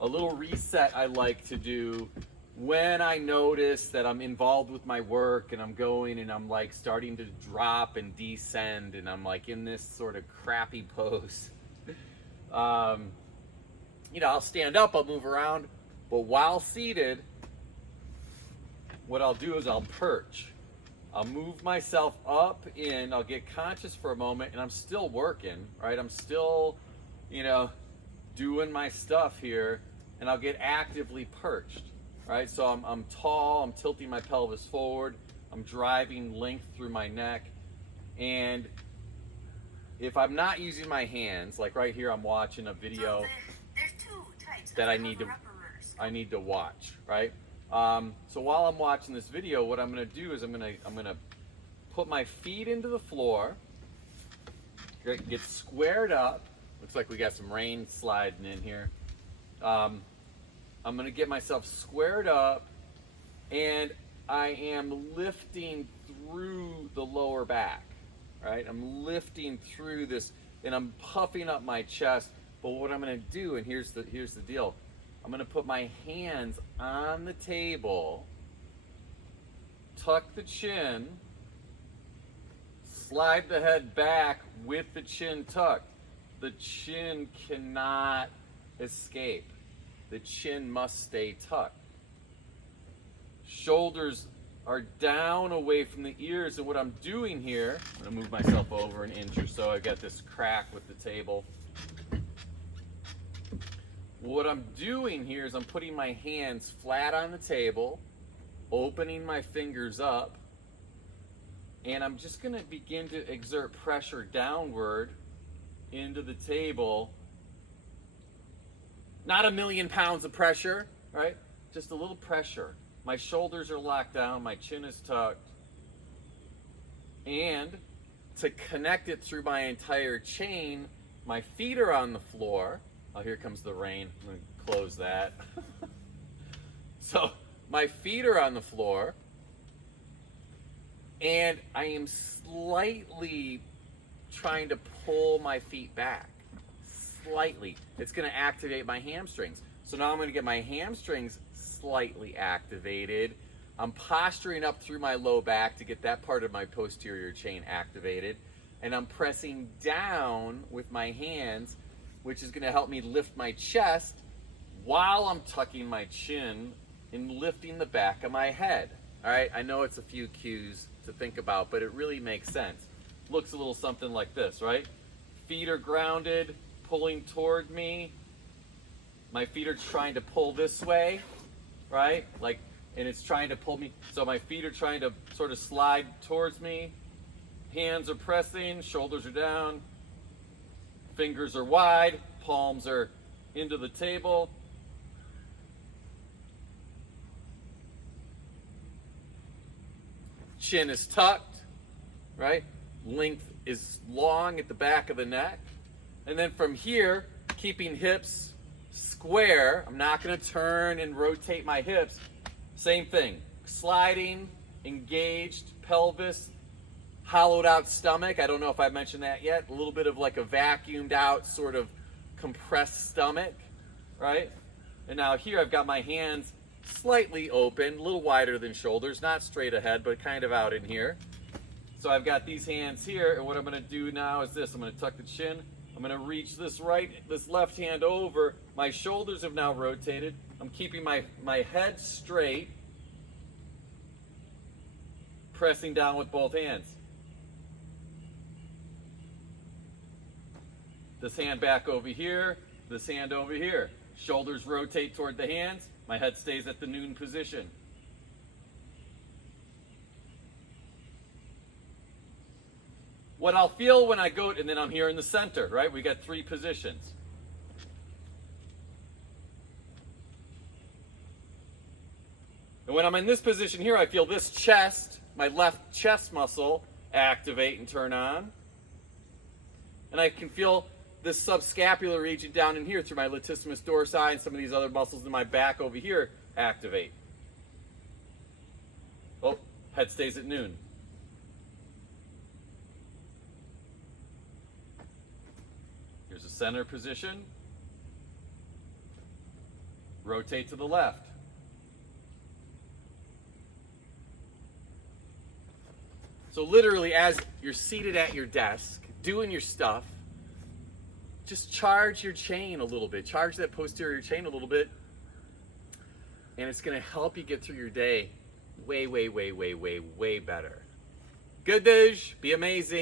a little reset I like to do when I notice that I'm involved with my work and I'm going and I'm like starting to drop and descend and I'm like in this sort of crappy pose. You know, I'll stand up, I'll move around, but while seated, what I'll do is I'll perch. I'll move myself up in, I'll get conscious for a moment, and I'm still working, right? I'm still, you know, doing my stuff here, and I'll get actively perched, right? So I'm tall, I'm tilting my pelvis forward, I'm driving length through my neck, and if I'm not using my hands, like right here I'm watching a video that I need to watch, right? So while I'm watching this video, what I'm going to do is I'm going to put my feet into the floor, get squared up. Looks like we got some rain sliding in here. I'm going to get myself squared up, and I am lifting through the lower back, right? I'm lifting through this, and I'm puffing up my chest. But what I'm going to do, and here's the deal, I'm going to put my hands on the table, tuck the chin, slide the head back with the chin tucked. The chin cannot escape. The chin must stay tucked. Shoulders are down away from the ears, and what I'm doing here, I'm going to move myself over an inch or so. I got this crack with the table. What I'm doing here is I'm putting my hands flat on the table, opening my fingers up, and I'm just going to begin to exert pressure downward into the table. Not a million pounds of pressure, right? Just a little pressure. My shoulders are locked down, my chin is tucked. And to connect it through my entire chain, my feet are on the floor. Oh, here comes the rain. I'm going to close that. So my feet are on the floor, and I am slightly trying to pull my feet back. Slightly. It's going to activate my hamstrings. So now I'm going to get my hamstrings slightly activated. I'm posturing up through my low back to get that part of my posterior chain activated. And I'm pressing down with my hands, which is going to help me lift my chest while I'm tucking my chin and lifting the back of my head. All right, I know it's a few cues to think about, but it really makes sense. Looks a little something like this, right? Feet are grounded, pulling toward me. My feet are trying to pull this way, right? Like, and it's trying to pull me. So my feet are trying to sort of slide towards me. Hands are pressing, shoulders are down. Fingers are wide, palms are into the table. Chin is tucked, right? Length is long at the back of the neck. And then from here, keeping hips square, I'm not going to turn and rotate my hips. Same thing, sliding, engaged pelvis, hollowed out stomach. I don't know if I mentioned that yet. A little bit of like a vacuumed out sort of compressed stomach, right? And now here I've got my hands slightly open, a little wider than shoulders, not straight ahead, but kind of out in here. So I've got these hands here, and what I'm going to do now is this. I'm going to tuck the chin. I'm going to reach this left hand over. My shoulders have now rotated. I'm keeping my head straight, pressing down with both hands. This hand back over here, this hand over here. Shoulders rotate toward the hands. My head stays at the noon position. What I'll feel when I go, and then I'm here in the center, right? We got 3 positions. And when I'm in this position here, I feel this chest, my left chest muscle, activate and turn on. And I can feel this subscapular region down in here through my latissimus dorsi and some of these other muscles in my back over here activate. Oh, head stays at noon. Here's a center position. Rotate to the left. So literally, as you're seated at your desk, doing your stuff, just charge your chain a little bit. Charge that posterior chain a little bit. And it's going to help you get through your day way, way, way, way, way, way better. Good news. Be amazing.